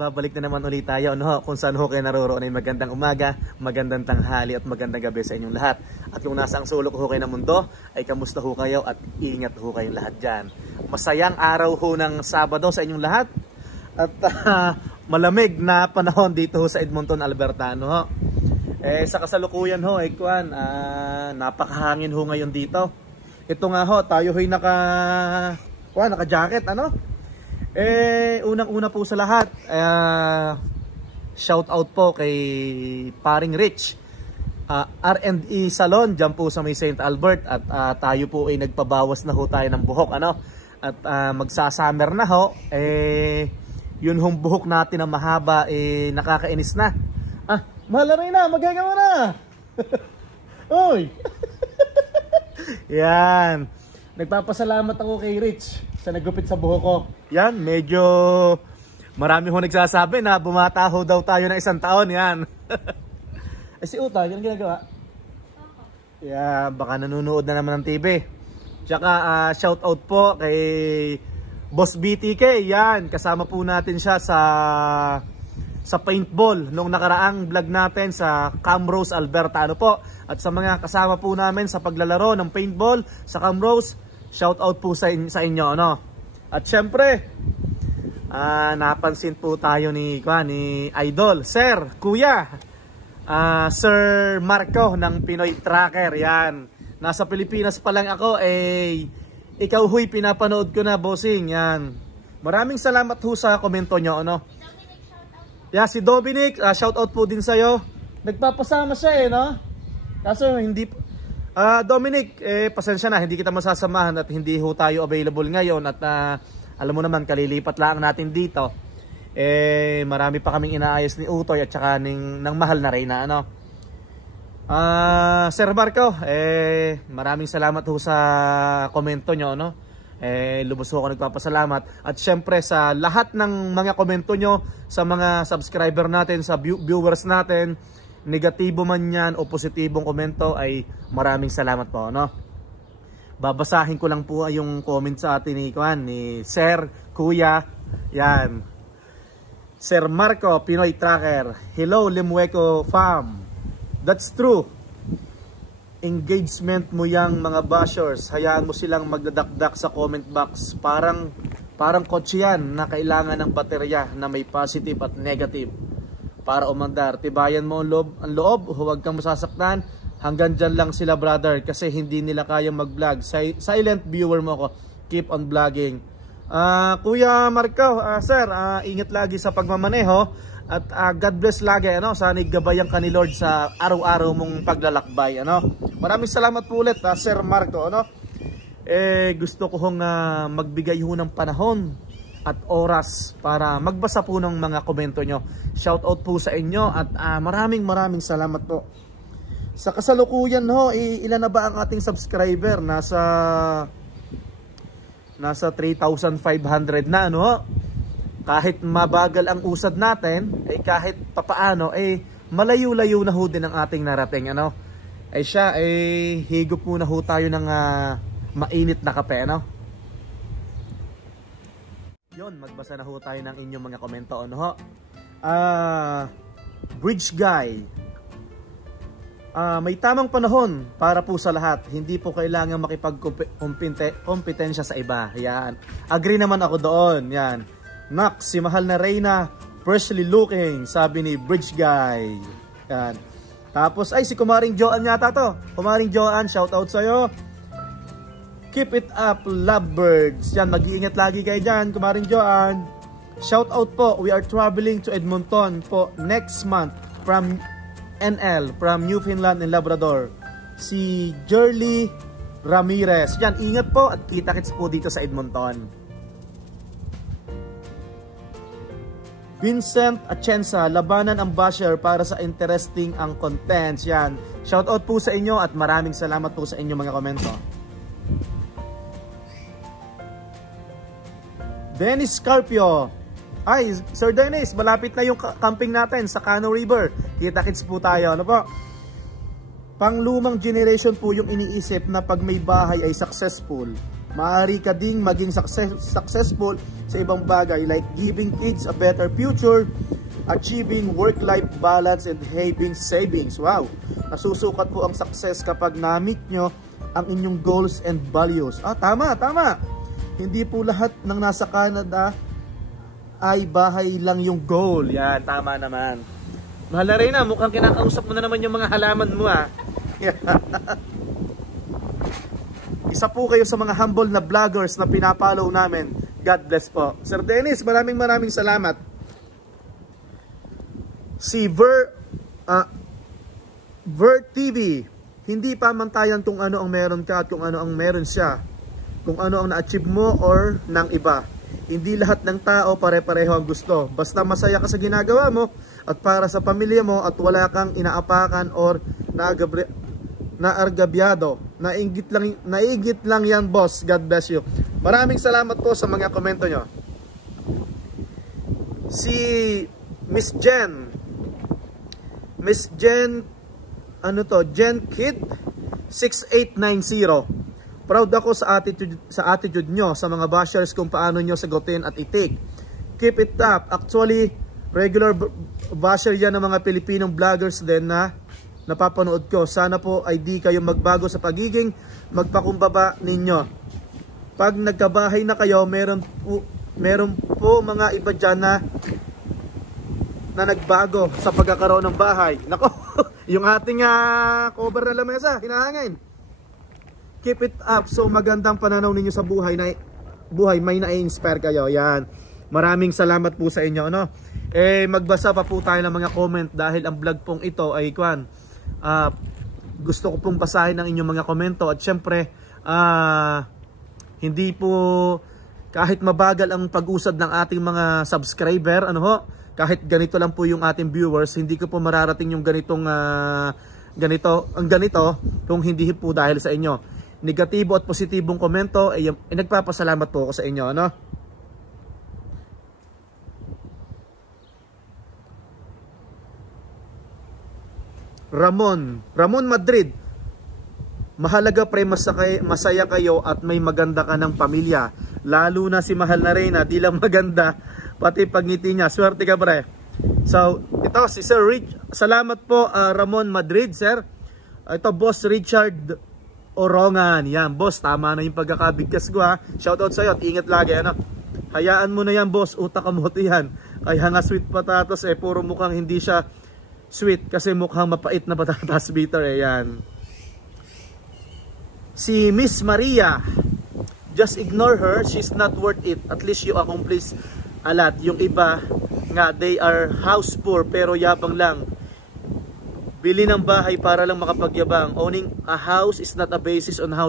nagbabalik na naman ulit tayo, no? Kung saan ho kayo naroroon ay magandang umaga, magandang tanghali at magandang gabi sa inyong lahat. At kung nasa ang sulok ho kayo ng mundo, ay kamusta ho kayo at ingat ho kayong lahat dyan. Masayang araw ho ng Sabado sa inyong lahat. At malamig na panahon dito ho sa Edmonton, Albertano ho. Sa kasalukuyan ho, napakahangin ho ngayon dito. Ito nga ho, tayo ho'y naka-jacket, ano? Unang-una po sa lahat, shout out po kay Paring Rich, R&E Salon dyan po sa may St. Albert. At tayo po ay nagpabawas na ho tayo ng buhok, ano? At magsasummer na ho, yun hong buhok natin na mahaba, nakakainis na. Mahal rin na, magagawa na. Uy. Yan, nagpapasalamat ako kay Rich sa nagupit sa buhok ko. Yan, medyo marami ho nagsasabi na bumata ho daw tayo ng 1 taon. Yan. Si Uta, yan ginagawa? Yeah, baka nanonood na naman ng TV. Tsaka shout out po kay Boss BTK. Yan, kasama po natin siya sa paintball nung nakaraang vlog natin sa Camrose, Albertano po. At sa mga kasama po namin sa paglalaro ng paintball sa Camrose, shout out po sa inyo, no? At syempre, napansin po tayo ni Idol, Sir, Kuya, Sir Marco ng Pinoy Tracker. Yan, nasa Pilipinas pa lang ako, ikaw huy pinapanood ko na, bossing. Yan, maraming salamat ho sa komento nyo, no? Yeah, si Dominic, shout out po din sa'yo. Nagpapasama siya no? Kaso hindi... Dominic, pasensya na, hindi kita masasamahan at hindi ho tayo available ngayon. At alam mo naman, kalilipat lang natin dito. Marami pa kaming inaayos ni Utoy at saka ng mahal na Reyna, ano? Sir Marco, maraming salamat ho sa komento nyo, no? Lubos ho ako nagpapasalamat. At syempre sa lahat ng mga komento nyo, sa mga subscriber natin, sa viewers natin, negatibo man yan o positibong komento, ay maraming salamat po, no? Babasahin ko lang po yung comment sa atin ni Sir Kuya. Yan, Sir Marco, Pinoy Tracker. Hello Limueco Farm. That's true. Engagement mo yang mga bashers, hayaan mo silang magdadakdak sa comment box. Parang kotse yan na kailangan ng baterya na may positive at negative para umandar. Tibayan mo ang loob, huwag kang masasaktan. Hanggang dyan lang sila, brother, kasi hindi nila kayang mag-vlog. Silent viewer mo ako. Keep on vlogging. Kuya Marco, sir, ingat lagi sa pagmamaneho. At God bless lagi, ano? Sana'y gabayan ka ni Lord sa araw-araw mong paglalakbay, ano? Maraming salamat po ulit, Sir Marco, ano? Gusto ko hong magbigay ho ng panahon at oras para magbasa po ng mga komento nyo. Shout out po sa inyo at maraming salamat po. Sa kasalukuyan ho, ilan na ba ang ating subscriber? Nasa 3,500 na, ano? Kahit mabagal ang usad natin, kahit papaano, malayo-layo na ho din ang ating narating, ano? Siya, higop muna ho tayo ng mainit na kape, ano? Yon, magbasa na ho tayo ng inyong mga komento, ano ho? Bridge Guy, may tamang panahon para po sa lahat. Hindi po kailangan makipagkompetensya sa iba. Yan, agree naman ako doon. Yan, Nak, si mahal na Reyna, freshly looking, sabi ni Bridge Guy. Yan. Tapos, si Kumaring Joan yata to. Kumaring Joan, shout out sa'yo. Keep it up, lovebirds. Yan, mag-iingat lagi kayo dyan, Kumaring Joan. Shout out po, we are traveling to Edmonton po next month from NL, from Newfoundland and Labrador. Si Jerly Ramirez. Yan, ingat po at kita-kits po dito sa Edmonton. Vincent Atienza, labanan ang basher para sa interesting ang contents. Yan, shout out po sa inyo at maraming salamat po sa inyong mga komento. Dennis Carpio, Sir Dennis, malapit na yung camping natin sa Cano River. Kita-kits po tayo, ano po? Panglumang generation po yung iniisip na pag may bahay ay successful. Maaari ka ding maging successful sa ibang bagay like giving kids a better future, achieving work-life balance, and having savings. Wow! Nasusukat po ang success kapag na-meet nyo ang inyong goals and values. Tama, tama! Hindi po lahat ng nasa Canada ay bahay lang yung goal. Yan, tama naman. Mahal na rin mukhang kinakausap mo na naman yung mga halaman mo Isa po kayo sa mga humble na vloggers na pinapollow namin. God bless po. Sir Dennis, maraming salamat. Si Ver TV, hindi pamantayan kung ano ang meron ka at kung ano ang meron siya. Kung ano ang na-achieve mo or ng iba. Hindi lahat ng tao pare-pareho ang gusto. Basta masaya ka sa ginagawa mo at para sa pamilya mo at wala kang inaapakan or naargabyado. Naigit lang yan, boss. God bless you. Maraming salamat po sa mga komento nyo. Si Miss Jen, Jen Kid 6890. Proud ako sa attitude nyo sa mga bashers kung paano nyo sagutin at i-take. Keep it up. Actually, regular basher yan ng mga Pilipinong vloggers din na napapanood ko. Sana po ay di kayo magbago sa pagiging magpakumbaba ninyo. Pag nagkabahay na kayo, meron po mga iba dyan na nagbago sa pagkakaroon ng bahay. Nako, yung ating cover na lamesa, hinahangin. Keep it up. So magandang pananaw ninyo sa buhay, may na-inspire kayo. Yan. Maraming salamat po sa inyo. Magbasa pa po tayo ng mga comment dahil ang vlog pong ito ay gusto ko pong basahin ang inyong mga komento. At syempre, hindi po kahit mabagal ang pag-usad ng ating mga subscriber, kahit ganito lang po yung ating viewers, hindi ko po mararating yung ganito kung hindi po dahil sa inyo. Negatibo at positibong komento ay nagpapasalamat po ako sa inyo, Ramon Madrid, mahalaga pre, masaya kayo at may maganda ka ng pamilya, lalo na si mahal na Reyna, di lang maganda pati pagngiti niya, swerte ka pre. So ito si Sir salamat po Ramon Madrid, sir. Ito boss Richard Orongan, yan boss, tama na yung pagkakabigkas ko shoutout sa iyo at ingat lagi hayaan mo na yan boss, utak kamote yan, kaya nga sweet potatoes puro mukhang hindi siya sweet kasi mukhang mapait na patatas bitter yan. Si Miss Maria, just ignore her, she's not worth it, at least you accomplish a lot. Yung iba nga, they are house poor pero yabang lang, bili ng bahay para lang makapagyabang. Owning a house is not a basis on how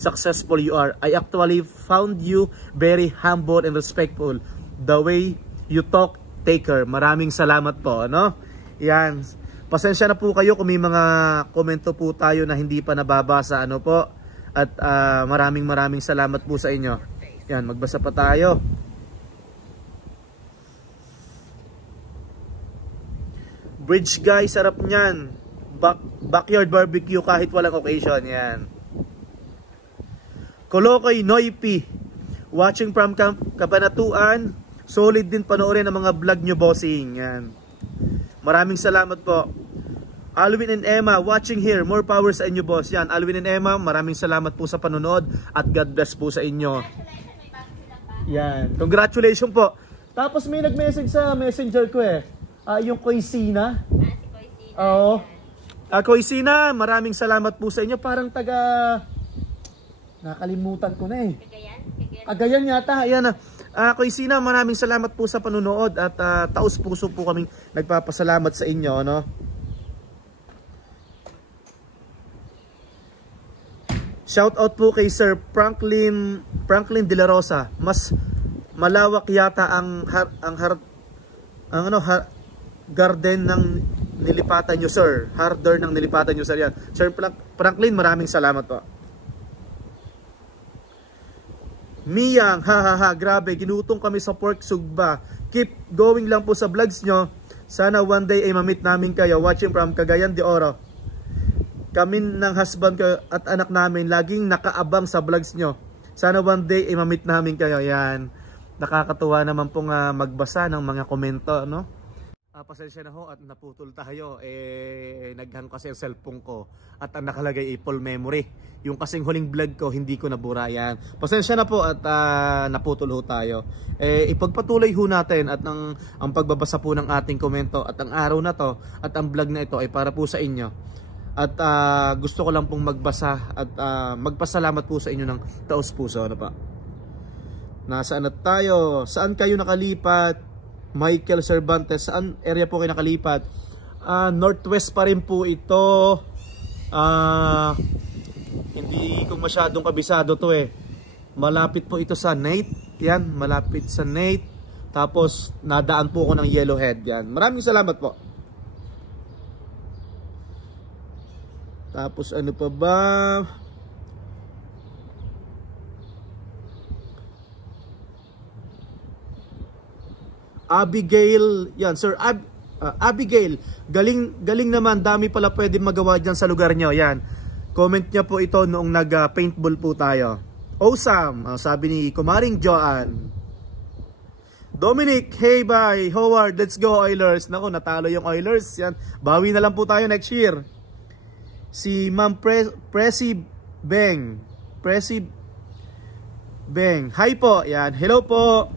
successful you are. I actually found you very humble and respectful. The way you talk, take care. Maraming salamat po, Yan. Pasensya na po kayo kung may mga komento po tayo na hindi pa nababasa, At maraming salamat po sa inyo. Yan, magbasa pa tayo. Bridge guys, sarap niyan. Backyard barbecue kahit walang occasion. Yan. Kolokoy Noipi, watching from Kabanatuan. Solid din panoorin ang mga vlog nyo, bossing. Yan. Maraming salamat po. Alwin and Emma, watching here. More power sa inyo, boss. Yan, Alwin and Emma, maraming salamat po sa panonood at God bless po sa inyo. Yan. Congratulations po. Tapos may nag-message sa messenger ko yung Koisina. Oo. Koisina, maraming salamat po sa inyo. Parang nakalimutan ko na Cagayan yata. Ayan Koisina, maraming salamat po sa panonood at taos puso po kaming nagpapasalamat sa inyo, Shout out po kay Sir Franklin De La Rosa. Mas malawak yata ang garden ng nilipatan nyo, sir. Harder ng nilipatan nyo, sir. Yan. Sir Franklin, maraming salamat po. Miyang, grabe, ginutong kami sa pork sugba. Keep going lang po sa vlogs nyo. Sana one day ay mamit namin kayo. Watching from Cagayan de Oro. Kami ng husband ko at anak namin laging nakaabang sa vlogs nyo. Sana one day ma-meet namin kayo. Yan. Nakakatuwa naman pong magbasa ng mga komento, no? Pasensya na ho at naputol tayo. Naghang kasi ang cellphone ko at ang nakalagay ay full memory. Yung kasing huling vlog ko, hindi ko nabura yan. Pasensya na po at naputol ho tayo. Ipagpatuloy ho natin at ang pagbabasa po ng ating komento at ang araw na to at ang vlog na ito ay para po sa inyo. At gusto ko lang pong magbasa at magpasalamat po sa inyo ng taos puso. Ano pa? Nasaan na tayo? Saan kayo nakalipat? Michael Cervantes, saan area po kayo nakalipat? Northwest pa rin po ito. Hindi ko masyadong kabisado to eh. Malapit po ito sa Nate. Yan, malapit sa Nate. Tapos nadaan po ako ng Yellowhead. Yan. Maraming salamat po. Tapos ano pa ba? Abigail, yan sir, Abigail, galing naman, dami pala pwede magawa dyan sa lugar nyo. Yan, comment niya po ito noong nag-paintball po tayo. Awesome, sabi ni Kumaring Joanne. Dominic, hey bye, Howard, let's go Oilers. Naku, natalo yung Oilers. Yan, bawi na lang po tayo next year. Si Ma'am Presi Beng, hi po, yan, hello po.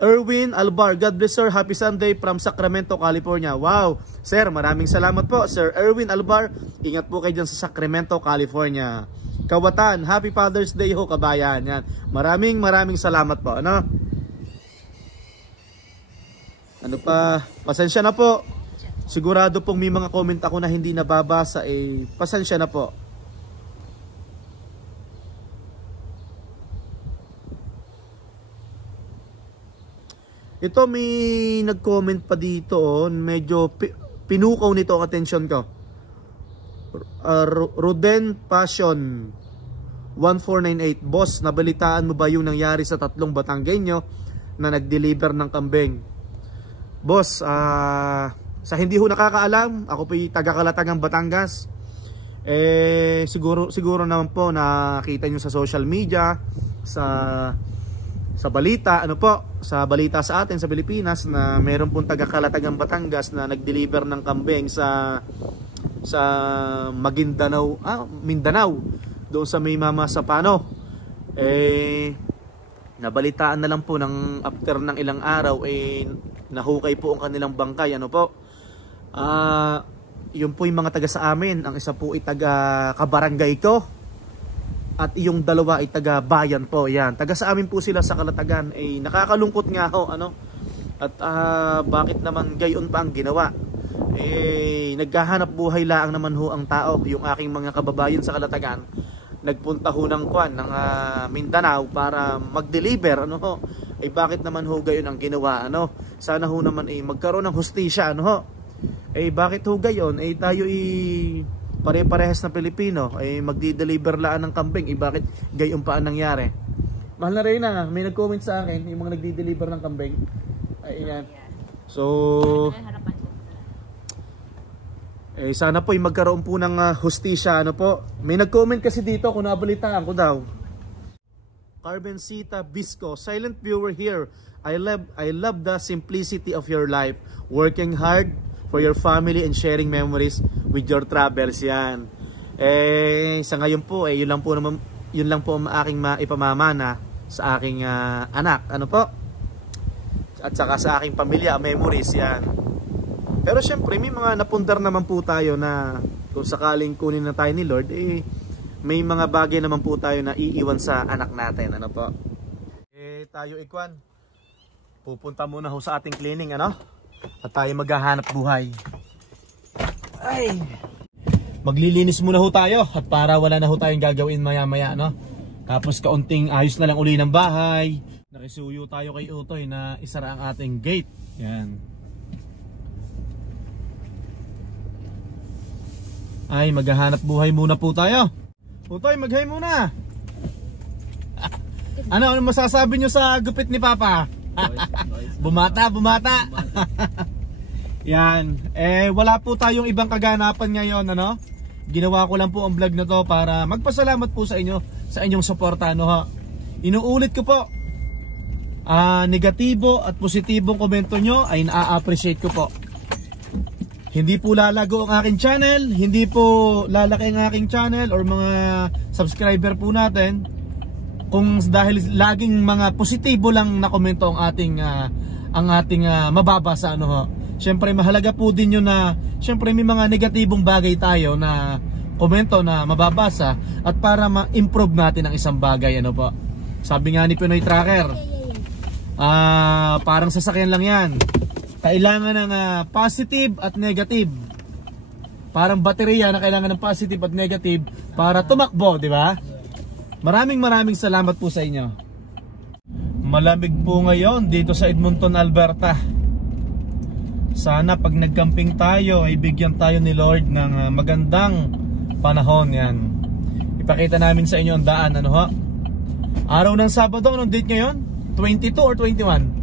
Erwin Albar, God bless sir, happy Sunday from Sacramento, California. Wow, sir, maraming salamat po Sir Erwin Albar. Ingat po kayo dyan sa Sacramento, California. Kawatan, happy Father's Day ho kabayan. Yan. Maraming salamat po. Ano pa, pasensya na po. Sigurado pong may mga comment ako na hindi nababasa, pasensya na po. Ito may nag-comment pa dito, medyo pinukaw nito ang attention ko. Roden Passion 1498, boss, nabalitaan mo ba yung nangyari sa 3 Batanggenyo na nag-deliver ng kambing? Boss, sa hindi ho nakakaalam, ako po yung taga-Kalatagang Batangas. Siguro naman po nakita nyo sa social media, sa balita, sa balita sa atin sa Pilipinas na meron pong taga-Kalatagang Batangas na nag-deliver ng kambing sa Mindanao, doon sa may Mama Sapano. Nabalitaan na lang po ng after ng ilang araw nahukay po ang kanilang bangkay. Yun po yung mga taga sa amin. Ang isa po ay taga kabarangay ko at yung dalawa ay taga bayan po. Yan, taga sa amin po sila sa Kalatagan. Nakakalungkot nga ho, at bakit naman gayon pa ang ginawa? Naghahanap buhay laang naman ho ang tao. Yung aking mga kababayan sa Kalatagan nagpunta ho ng Mindanao para mag-deliver, bakit naman ho gayon ang ginawa? Sana ho naman magkaroon ng hustisya, bakit ho gayon? Tayo pare-parehas na Pilipino, magdi-deliver laan ng kambing, bakit gayon pa ang nangyari? Mahal na Reyna, may nag-comment sa akin yung mga nagdi-deliver ng kambing. Yan. So sana po magkaroon po ng hustisya. May nag-comment kasi dito kung nabalitaan ko daw. Carmencita Bisco, silent viewer here. I love the simplicity of your life, working hard for your family and sharing memories with your travels. Yan. Sa ngayon po, yun lang po ang aking maipamamana sa aking anak. At saka sa aking pamilya, memories. Yan. Pero syempre, may mga napundar naman po tayo na kung sakaling kunin na tayo ni Lord, may mga bagay naman po tayo na iiwan sa anak natin. Tayo pupunta muna ho sa ating cleaning, at tayo maghahanap buhay. Maglilinis muna ho tayo at para wala na ho tayong gagawin maya-maya, Tapos kaunting ayos na lang uli ng bahay. Nakisuyo tayo kay Utoy na isara ang ating gate. Yan. Maghahanap buhay muna po tayo. Utoy, mag-hi muna. Ano masasabi nyo sa gupit ni Papa? Bumata. Yan. Wala po tayong ibang kaganapan ngayon, Ginawa ko lang po ang vlog na to para magpasalamat po sa inyo sa inyong suporta, no ha. Inuulit ko po, negatibo at positibong komento nyo ay na-appreciate ko po. Hindi po lalago ang aking channel, hindi po lalaki ang aking channel or mga subscriber po natin kung dahil laging mga positibo lang na komento ang ating mababasa, ano ho. Siyempre mahalaga po din yun na siyempre may mga negatibong bagay tayo na komento na mababasa at para ma-improve natin ang isang bagay, ano po. Sabi nga ni Pinoy Tracker, parang sasakyan lang yan. Kailangan ng positive at negative. Parang baterya na kailangan ng positive at negative para tumakbo, di ba? Maraming salamat po sa inyo. Malamig po ngayon dito sa Edmonton, Alberta. Sana pag nagcamping tayo ay bigyan tayo ni Lord ng magandang panahon yan. Ipakita namin sa inyo ang daan, ano ho? Araw ng Sabado, anong date ngayon? 22 or 21?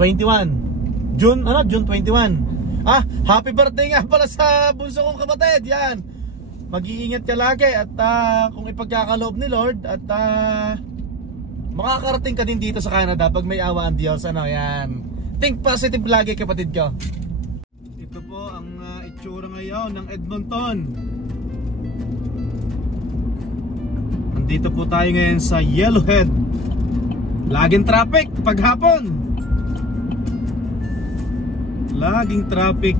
21. June 21. Happy birthday nga pala sa bunso kong kapatid. Yan. Mag-iingat ka lagi at kung ipagkakaloob ni Lord at makakarating ka din dito sa Canada pag may awa ang Diyos, ano, yan. Think positive lagi, kapatid ko. Ito po ang itsura ngayon ng Edmonton. Andito po tayo ngayon sa Yellowhead. Laging traffic paghapon. Laging traffic.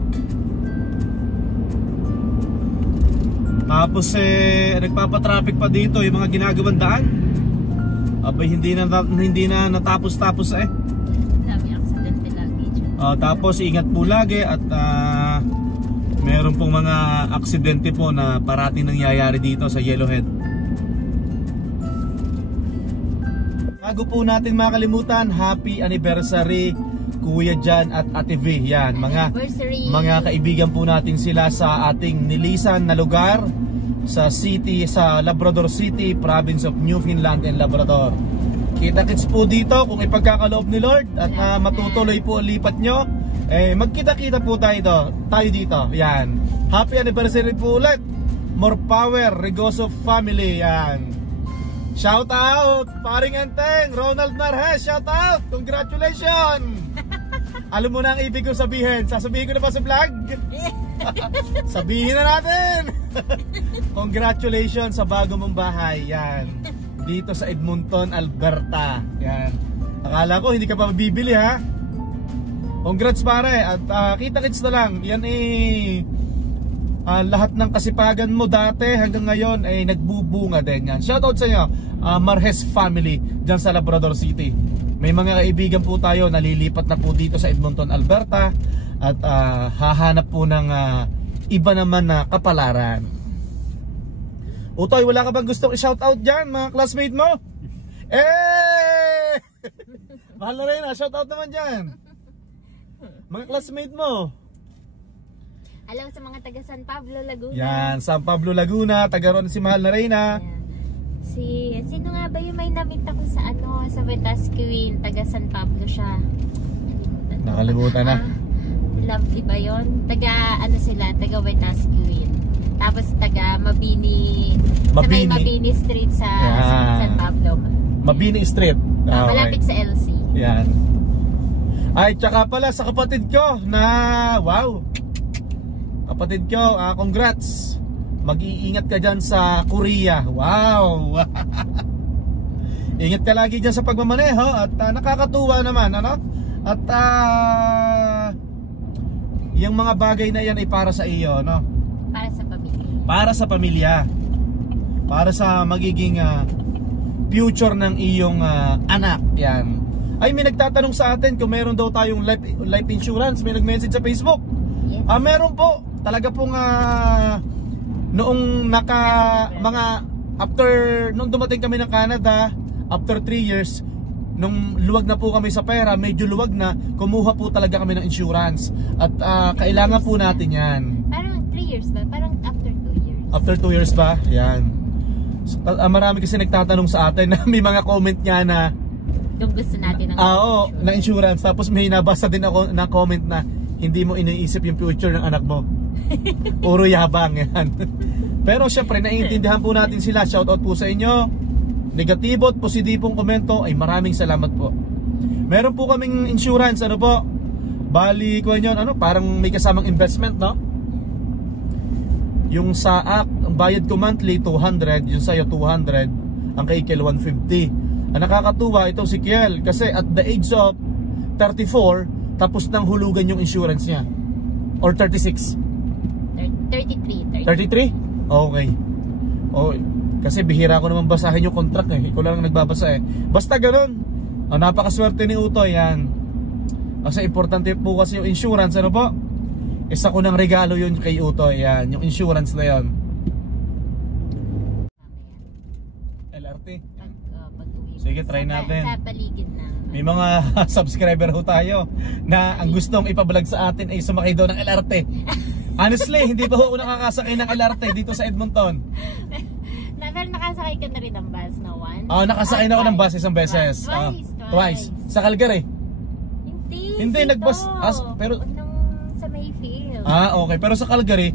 Tapos nagpapatraffic pa dito yung mga ginagawang daan. Abay hindi na natapos-tapos Dami aksidente lagi dyan. Tapos ingat po lagi at meron pong mga aksidente po na parating nangyayari dito sa Yellowhead. Bago po natin makalimutan, happy anniversary Kuya Jan at Ate V. Yan, mga kaibigan po natin sila sa ating nilisan na lugar sa Labrador City, Province of Newfoundland and Labrador. Kita-kits po dito kung ipagkakaloob ni Lord at matutuloy po ang lipat nyo. Magkita-kita po tayo dito. Yan. Happy anniversary po ulit. More power, Regoso family. Yan. Shout out, paring Enteng, Ronald Narhes, shout out, congratulations. Alam mo na ang ibig kong sabihin. Sasabihin ko na ba sa vlog? Sabihin na natin. Congratulations sa bago mong bahay. Yan. Dito sa Edmonton, Alberta. Yan. Akala ko hindi ka pa mabibili, ha? Congrats pare. At kita-kits na lang. Yan lahat ng kasipagan mo dati hanggang ngayon ay nagbubunga din yan. Shoutout sa inyo, Marhes family dyan sa Labrador City. May mga kaibigan po tayo nalilipat na po dito sa Edmonton, Alberta at hahanap po ng iba naman na kapalaran. Utoy, wala ka bang gustong i-shoutout dyan mga classmate mo? Mahal na rin, shoutout naman dyan mga classmate mo. Alam sa mga taga San Pablo, Laguna. Yan, San Pablo, Laguna, taga ron si Mahal na Reyna. Sino nga ba yung may namit ako sa Wetaskiwin, taga San Pablo siya. Nakalimutan na. Lovely ba yun? Taga Wetaskiwin. Tapos taga Mabini. Sa may Mabini Street sa San Pablo. Mabini Street. Malapit sa LC. Yan. Ay, tsaka pala sa kapatid ko na kapatid ko, congrats. Mag-iingat ka dyan sa Korea. Wow. Ingat ka lagi dyan sa pagmamaneho. At nakakatuwa naman, ano? At yung mga bagay na yan ay para sa iyo, no? Para sa pamilya. Para sa pamilya. Para sa magiging future ng iyong anak. Yan. Ay, may nagtatanong sa atin kung meron daw tayong life insurance. May nag-message sa Facebook. Yes. Meron po. Talaga pong noong nung dumating kami ng Canada after 3 years, nung luwag na po kami sa pera, medyo luwag na, kumuha po talaga kami ng insurance at kailangan po natin yan. Parang 3 years ba? Parang after 2 years. After 2 years ba? Yan. So, marami kasi nagtatanong sa atin na may mga comment niya na kung gusto natin ng insurance. Tapos may nabasa din ako na comment na hindi mo iniisip yung future ng anak mo. Puro yabang yan. Pero syempre, naiintindihan po natin sila. Shoutout po sa inyo. Negatibo at positibong komento ay maraming salamat po. Meron po kaming insurance, ano po? Bali ko yun, ano, parang may kasamang investment, no? Yung SAAC, ang bayad ko monthly 200, yung sa'yo 200, ang kay Kiel 150. Ang nakakatuwa ito si Kiel kasi at the age of 34, tapos nang hulugan yung insurance niya. Or 36? 33. 33? Okay. Oh, kasi bihira ko naman basahin yung contract eh. Ikaw lang nagbabasa eh. Basta ganun. Napakaswerte ni Utoy yan. Kasi importante po kasi yung insurance, ano po? Isa ko ng regalo yun kay Utoy, yan, yung insurance na yun. LRT. Sige, try natin. Sa paligid na. May mga subscriber ho tayo na ang gustong ipablog sa atin ay sumakay daw ng LRT. Honestly, hindi pa ho nakakasakay ng LRT dito sa Edmonton. Pero nakasakay ka na rin ng bus, no? Once? Nakasakay na ako ng bus isang beses. Twice. Sa Calgary. Hindi nag-bus pero sa Mayfield. Okay, pero sa Calgary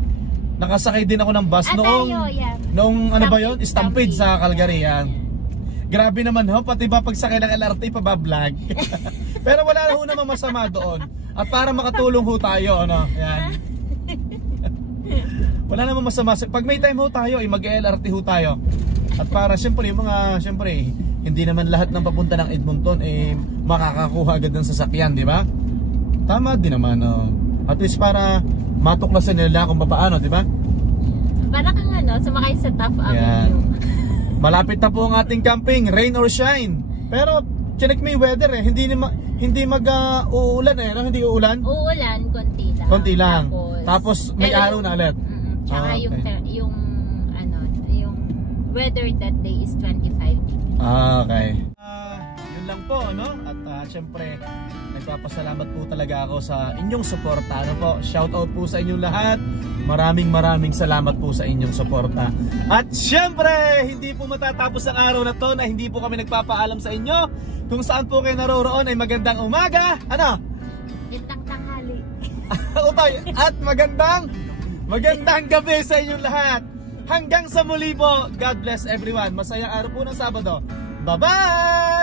nakasakay din ako ng bus noong ano ba 'yon? Stampede sa Calgary yan. Grabe naman ho, pati ba pagsakay ng LRT pa-vlog. Pero wala ho naman masama doon. At para makatulong ho tayo, ano? Yan. Wala naman masama. Pag may time ho tayo, mag-LRT ho tayo. At para siyempre yung mga hindi naman lahat ng papunta ng Edmonton makakakuha agad ng sasakyan, di ba? Tama din naman, at least para matuklasan nila kung paano, di ba? Para kang sumakay sa Top Avenue. Malapit na po ang ating camping, rain or shine. Pero check mo yung weather hindi mag-uulan hindi uulan? Uulan, konti lang. Tapos may araw na ulit. Tsaka yung weather that day is 25 degrees. Okay. Yun lang po, no? At syempre, nagpapasalamat po talaga ako sa inyong suporta. Ano po? Shoutout po sa inyong lahat. Maraming salamat po sa inyong suporta. At syempre, hindi po matatapos ang araw na to na hindi po kami nagpapaalam sa inyo. Kung saan po kayo naroroon ay magandang umaga. Ano? Magandang tanghali. At magandang gabi sa inyong lahat. Hanggang sa muli po. God bless everyone. Masayang araw po ng Sabado. Bye-bye!